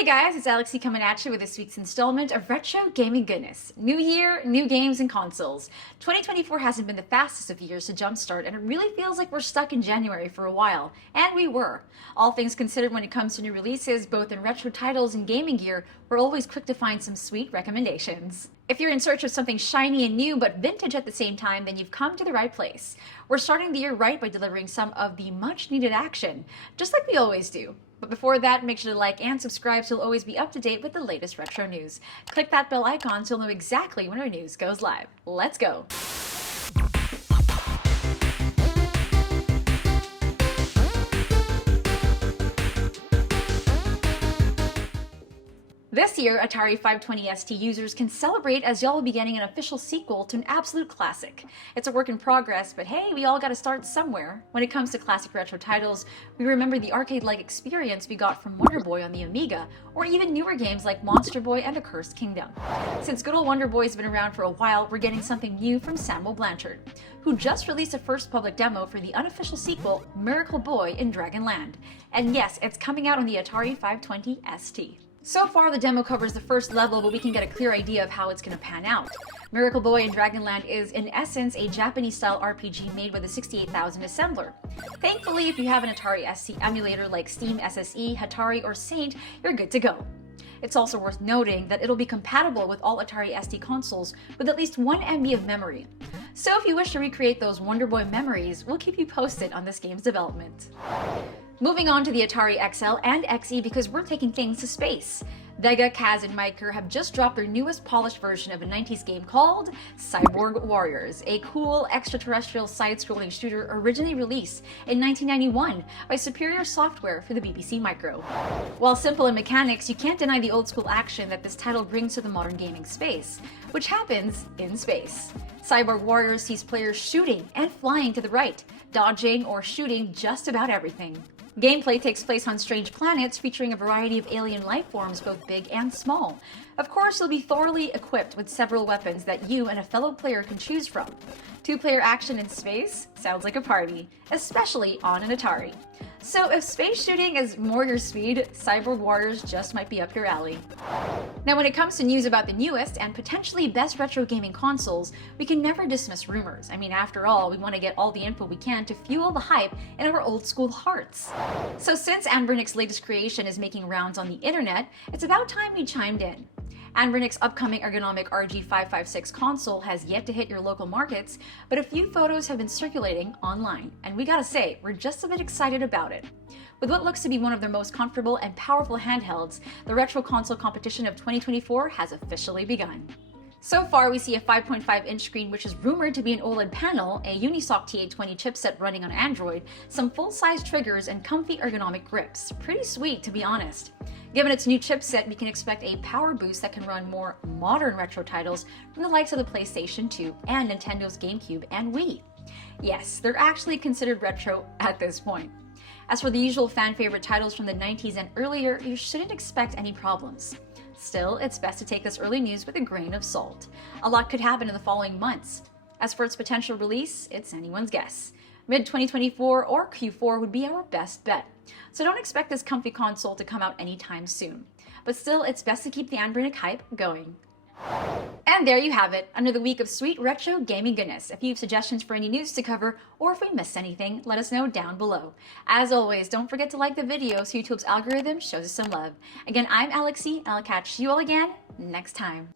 Hey guys, it's Alexi coming at you with this week's installment of Retro Gaming Goodness. New year, new games and consoles. 2024 hasn't been the fastest of years to jumpstart, and it really feels like we're stuck in January for a while. And we were. All things considered, when it comes to new releases, both in retro titles and gaming gear, we're always quick to find some sweet recommendations. If you're in search of something shiny and new but vintage at the same time, then you've come to the right place. We're starting the year right by delivering some of the much needed action, just like we always do. But before that, make sure to like and subscribe so you'll always be up to date with the latest retro news. Click that bell icon so you'll know exactly when our news goes live. Let's go! This year, Atari 520 ST users can celebrate as y'all will be getting an official sequel to an absolute classic. It's a work in progress, but hey, we all gotta start somewhere. When it comes to classic retro titles, we remember the arcade-like experience we got from Wonder Boy on the Amiga, or even newer games like Monster Boy and The Cursed Kingdom. Since good old Wonder Boy's been around for a while, we're getting something new from Samuel Blanchard, who just released a first public demo for the unofficial sequel, Miracle Boy in Dragonland. And yes, it's coming out on the Atari 520 ST. So far, the demo covers the first level, but we can get a clear idea of how it's going to pan out. Miracle Boy in Dragonland is, in essence, a Japanese-style RPG made with a 68,000 assembler. Thankfully, if you have an Atari ST emulator like Steam SSE, Hatari, or Saint, you're good to go. It's also worth noting that it'll be compatible with all Atari ST consoles with at least 1 MB of memory. So if you wish to recreate those Wonder Boy memories, we'll keep you posted on this game's development. Moving on to the Atari XL and XE because we're taking things to space. Vega, Kaz and Miker have just dropped their newest polished version of a 90s game called Cyborg Warriors, a cool extraterrestrial side-scrolling shooter originally released in 1991 by Superior Software for the BBC Micro. While simple in mechanics, you can't deny the old-school action that this title brings to the modern gaming space, which happens in space. Cyborg Warriors sees players shooting and flying to the right, dodging or shooting just about everything. Gameplay takes place on strange planets featuring a variety of alien life forms, both big and small. Of course, you'll be thoroughly equipped with several weapons that you and a fellow player can choose from. Two-player action in space sounds like a party, especially on an Atari. So if space shooting is more your speed, Cyborg Warriors just might be up your alley. Now when it comes to news about the newest and potentially best retro gaming consoles, we can never dismiss rumors. I mean, after all, we want to get all the info we can to fuel the hype in our old school hearts. So since Anbernic's latest creation is making rounds on the internet, it's about time we chimed in. Anbernic's upcoming Anbernic RG556 console has yet to hit your local markets, but a few photos have been circulating online, and we gotta say, we're just a bit excited about it. With what looks to be one of their most comfortable and powerful handhelds, the retro console competition of 2024 has officially begun. So far, we see a 5.5-inch screen which is rumored to be an OLED panel, a Unisoc TA20 chipset running on Android, some full-size triggers, and comfy ergonomic grips. Pretty sweet, to be honest. Given its new chipset, we can expect a power boost that can run more modern retro titles from the likes of the PlayStation 2 and Nintendo's GameCube and Wii. Yes, they're actually considered retro at this point. As for the usual fan-favorite titles from the 90s and earlier, you shouldn't expect any problems. Still, it's best to take this early news with a grain of salt. A lot could happen in the following months. As for its potential release, it's anyone's guess. Mid-2024 or Q4 would be our best bet. So don't expect this comfy console to come out anytime soon. But still, it's best to keep the Anbernic hype going. And there you have it, another week of sweet retro gaming goodness. If you have suggestions for any news to cover, or if we missed anything, let us know down below. As always, don't forget to like the video so YouTube's algorithm shows us some love. Again, I'm Alexi, and I'll catch you all again next time.